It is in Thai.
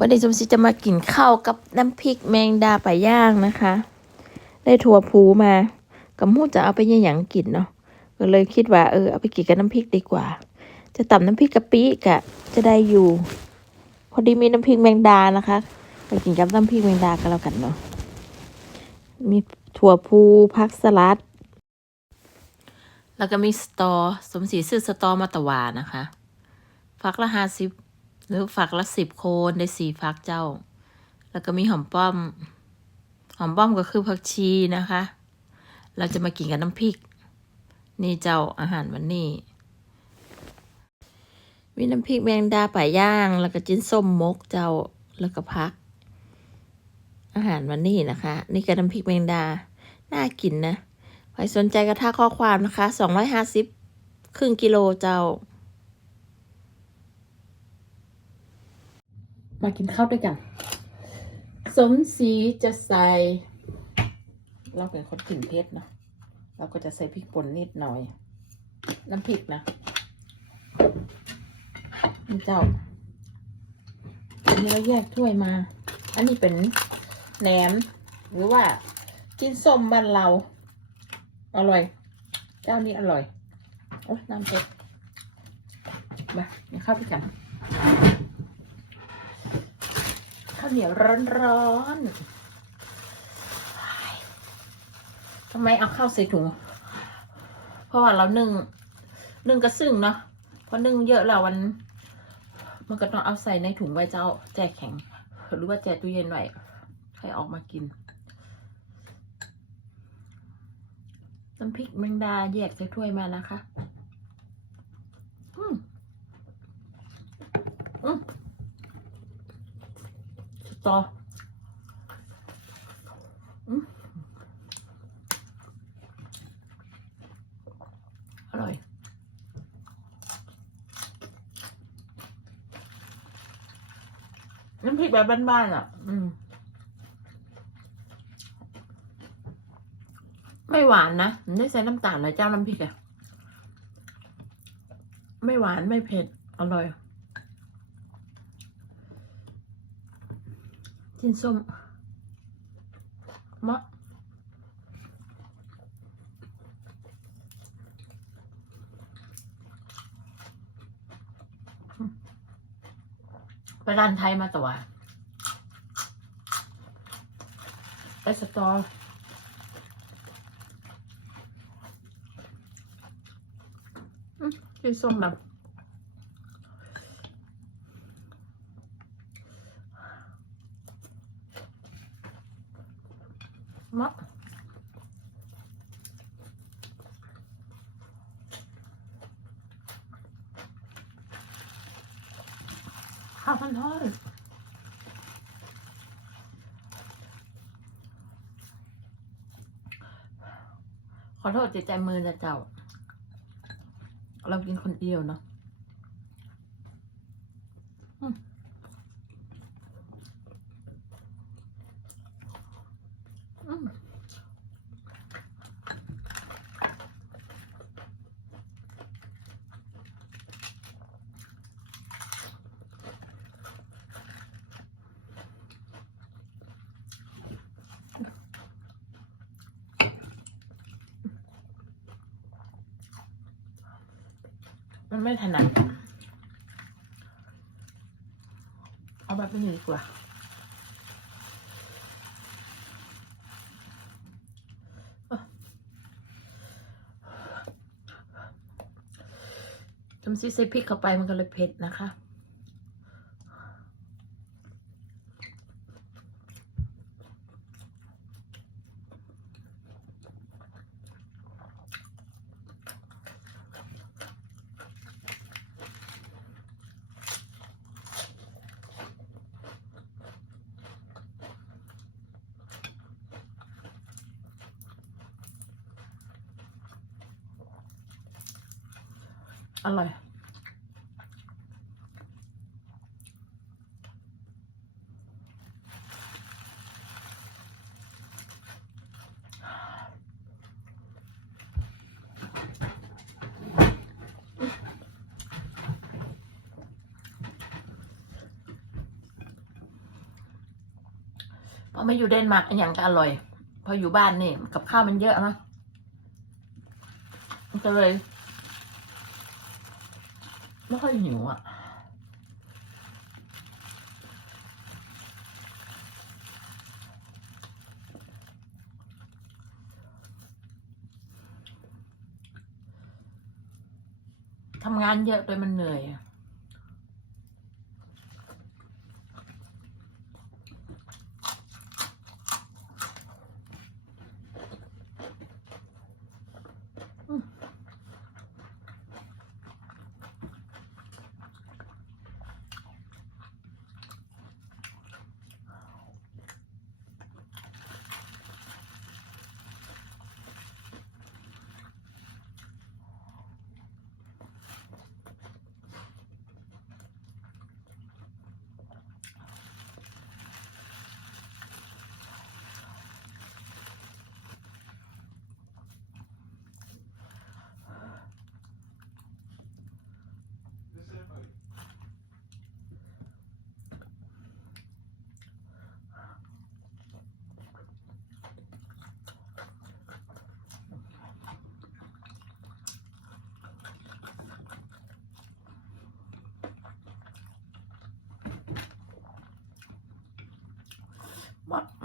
วันนี้สมศรีจะมากินข้าวกับน้ำพริกแมงดาป่าย่างนะคะ ได้ถั่วพูมากับมูจะเอาไปยังหยังกินเนาะก็เลยคิดว่าเออเอาไปกินกับน้ำพริกดีกว่า จะตำน้ำพริกกะปิกะ จะได้อยู่ พอดีมีน้ำพริกแมงดานะคะ ไปกินกับน้ำพริกแมงดากันแล้วกันเนาะมีถั่วพูผักสลัด แล้วก็มีสตอ สมศรีซื้อสตอมาตะวานะคะฟักละห้าสิบ หรือฝักละสิบโคนได้สี่ฟักเจ้า แล้วก็มีหอมป้อม หอมป้อมก็คือผักชีนะคะ เราจะมากินกับน้ำพริก นี่เจ้าอาหารวันนี้มีน้ำพริกแมงดาป่าย่าง แล้วก็จิ้นส้มมกเจ้าแล้วก็พัก อาหารวันนี้นะคะ นี่ก็น้ำพริกแมงดา น่ากินนะใครสนใจก็ทักข้อความนะคะสองร้อยห้าสิบครึ่งกิโลเจ้า มากินข้าวด้วยกัน สมศรีจะใส่ เราเป็นคนกลิ่นเผ็ดเนาะเราก็จะใส่พริกป่นนิดหน่อย น้ำพริกนะนี่เจ้าอันนี้เราแยกถ้วยมา อันนี้เป็นแหนม หรือว่ากินส้มบ้านเรา อร่อย เจ้านี้อร่อย โอ้น้ำเผ็ดมาเดี๋ยวเข้าไปกันาวเหนียวร้อนๆทำไมเอาข้าวใส่ถุง เพราะว่าเรานึ่งนึ่งกระซึ่งเนาะเพราะนึ่งเยอะแล้วมัน มันก็ต้องเอาใส่ในถุงไว้เจ้าแจกแข็ง หรือว่าแจกตู้เย็นไว้ให้ออกมากินน้ำพริกแมงดาแยกใส่ถ้วยมานะคะ อืมอืม ต่ออร่อย น้ำพริกแบบบ้านๆอะ อืม ไม่หวานนะไม่ได้ใส่น้ำตาลนะเจ้าน้ำพริกอะ ไม่หวานไม่เผ็ด อร่อย กินส้มมะไปร้านไทยมาต่ว่าไปสตอกินส้มแบบมะ ข้าวพันทอดขอโทษจิตใจมือนะเจ้า เรากินคนเดียวเนาะ มันไม่ถนัดเอาแบบนี้ดีกว่าจำซีใส่พริกเข้าไปมันก็เลยเผ็ดนะคะ อร่อย พอมาอยู่เดนมาร์กอันอย่างก็อร่อย พออยู่บ้านนี่ กับข้าวมันเยอะนะมันก็เลย ไม่ค่อยหิวอะทำงานเยอะโดยมันเหนื่อยอะ much